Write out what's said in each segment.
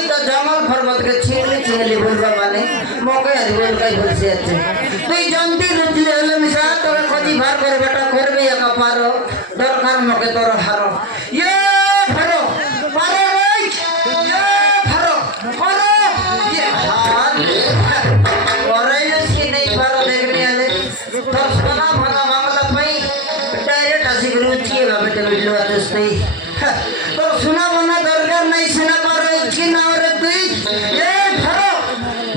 মুই তো জঙ্গল পর্বতকে ছিঁড়লি ছিঁড়লি বলবা মানে মকে আজ বলকাই বলছি আছে তুই জন্তি রুচলি হলে মিশা তোকে খোঁজি ভার করে বেটা করবি একা পারো দরকার মকে তোর হারো ইয়ে ভারো পারো রে ইয়ে ভারো পারো ইয়ে হাত ওরাইলস কি নেই পারো দেখনে আলে তোর সোনা ভাঙা মামলা পাই ডাইরেক্ট আসি করে উঠিয়ে ভাবে তো বিল্লো আদস্তি তোর শোনা মনা দরকার নাই শোনা পারো কি না রে তুই এ ধরো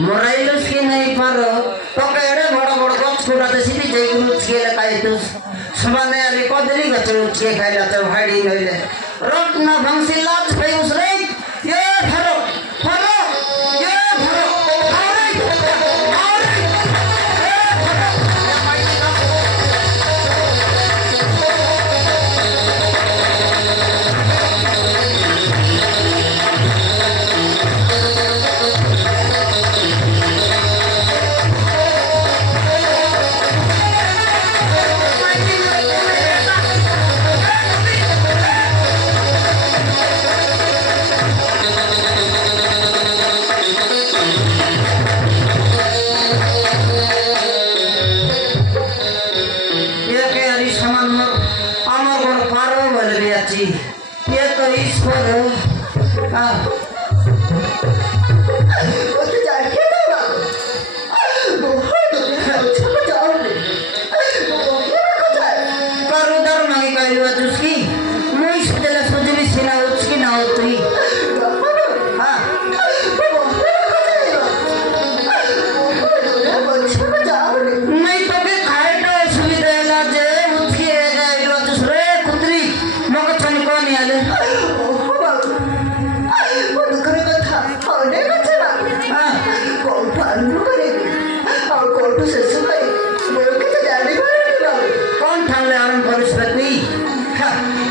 মরাইলস কি নাই পারো তোকে এড়ে বড় বড় গছ ফুটাতে সিটি যাই গুলো উঠিয়ে লেখাই তুস সমানে আরে কদলি গছ উঠিয়ে খাইলা তো ভাইড়ি নইলে রট না ভাঙসি লাজ খাই উসরে এ ধরো ধরো এ ধরো আরে আরে ये तो ईश्वर हाँ उसके जाके तो ना बहुत अच्छा जाओ ने वो क्या कुछ है करो दर नहीं कहीं हुआ तुझकी मैं इस जगह सोच भी सीना उसकी ना होती हाँ नहीं तो के खाए तो सुविधा लाजे उसकी है जाए जो दूसरे कुतरी मगर चल कौन याले कौन ठाले आराम करिस रही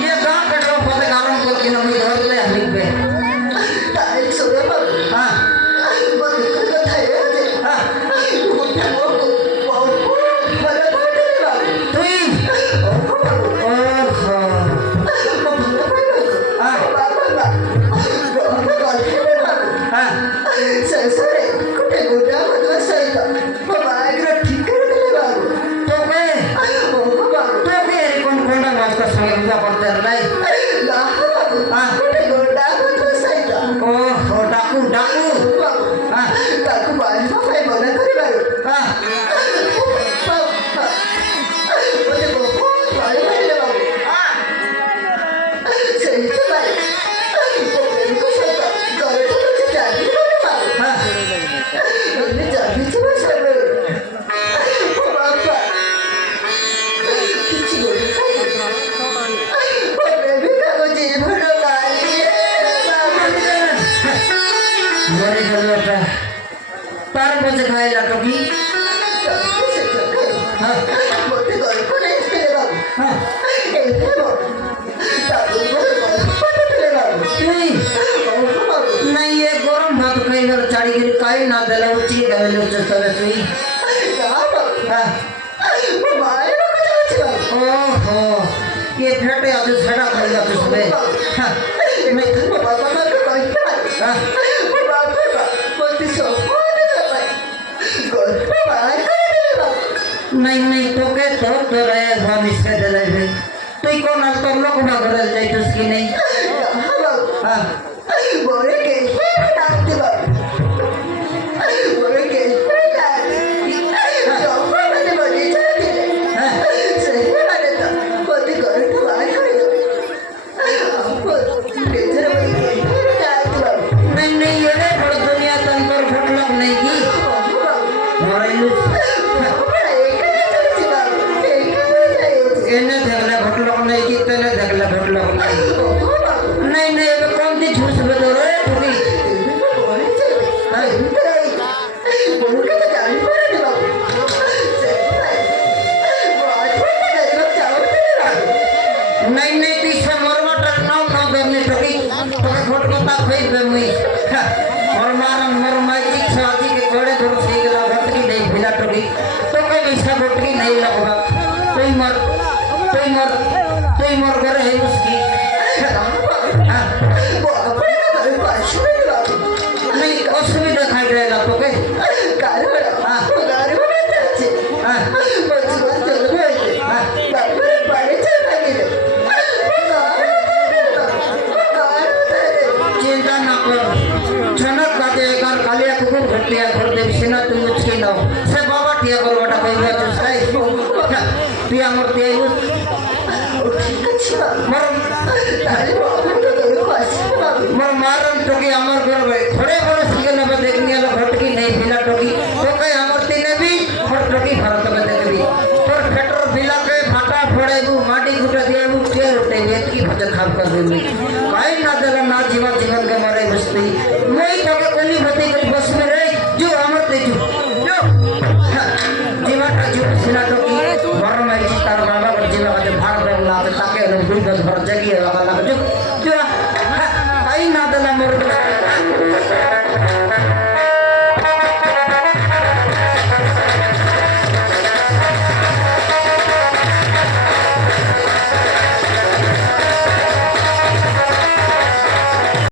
ये गांव के लोग पता आराम कर के नमी घर ले हलिक पे हाँ तुई ओहो हाँ तो के रे कौन कोंडा बात कर संगे पूजा करते रहे हाँ ओहो डाकू डाकू हाँ हाँ बड़ी गलत है तार बजे खाए ला कभी हाँ हाँ नहीं ये गरम भात कहीं बार चाड़ी गिरी काई ना देला उची गए लो चस्ता तुई हाँ ओहो ये फेटे आज सड़ा खाएगा तुझे हाँ मैं तो बाबा ना कोई हाँ नहीं नहीं तो के तो रहे हम इसके दले भी तो कौन है तो लोग ना करल जाए तो उसकी नहीं हाँ बोले के डालते बाबा बोले के जो मैंने बोली जाती है सही बात है बोलते करे तो बात करेगा आपको बेहतर वही के डालते बाबा नहीं नहीं ये बड़ दुनिया तंत्र फटलक नहीं की मोराइलू एने देखला फटलक नहीं की तेने देखला फटलक नहीं नहीं ये कौन सी झूठ बता रहे हो तुम नहीं नहीं पीछे मरवा टकनाव ना करने टकी तो छोट को ता फेंक दे मुई मर माई इच्छा आदि के कोड़े धर सीख ला भक्त की नहीं भिला टकी तो कोई ऐसा भटकी नहीं लगवा कोई मर करे है उसकी हाँ वो अपने का बड़े पास में চিন্তা না কর ছনক কাজে একার কালিয়া কুকুর ঘটিয়া ঘর দেবী সেনা তুমি উচকি নাও সে বাবা টিয়া করবাটা কইবা চাই তুই আমার দেবু ঠিক আছে বাবু মর তাহলে বাবু তো তোর পাশে বাবু মর মারন টকি আমার করবে ঘরে ঘরে সিগল নেবে দেখনি আলো ঘটকি নেই বিলা টকি তোকে আমার তিনেবি মোর টকি ভারতকে দেখবি তোর ফেটর বিলাকে ফাটা ফড়াইবু মাটি গুটা দিয়েবু টের উঠেবি এতকি ভজন খাপ कर देबी काई ना देला ना जीवन जीवन के मारे बसती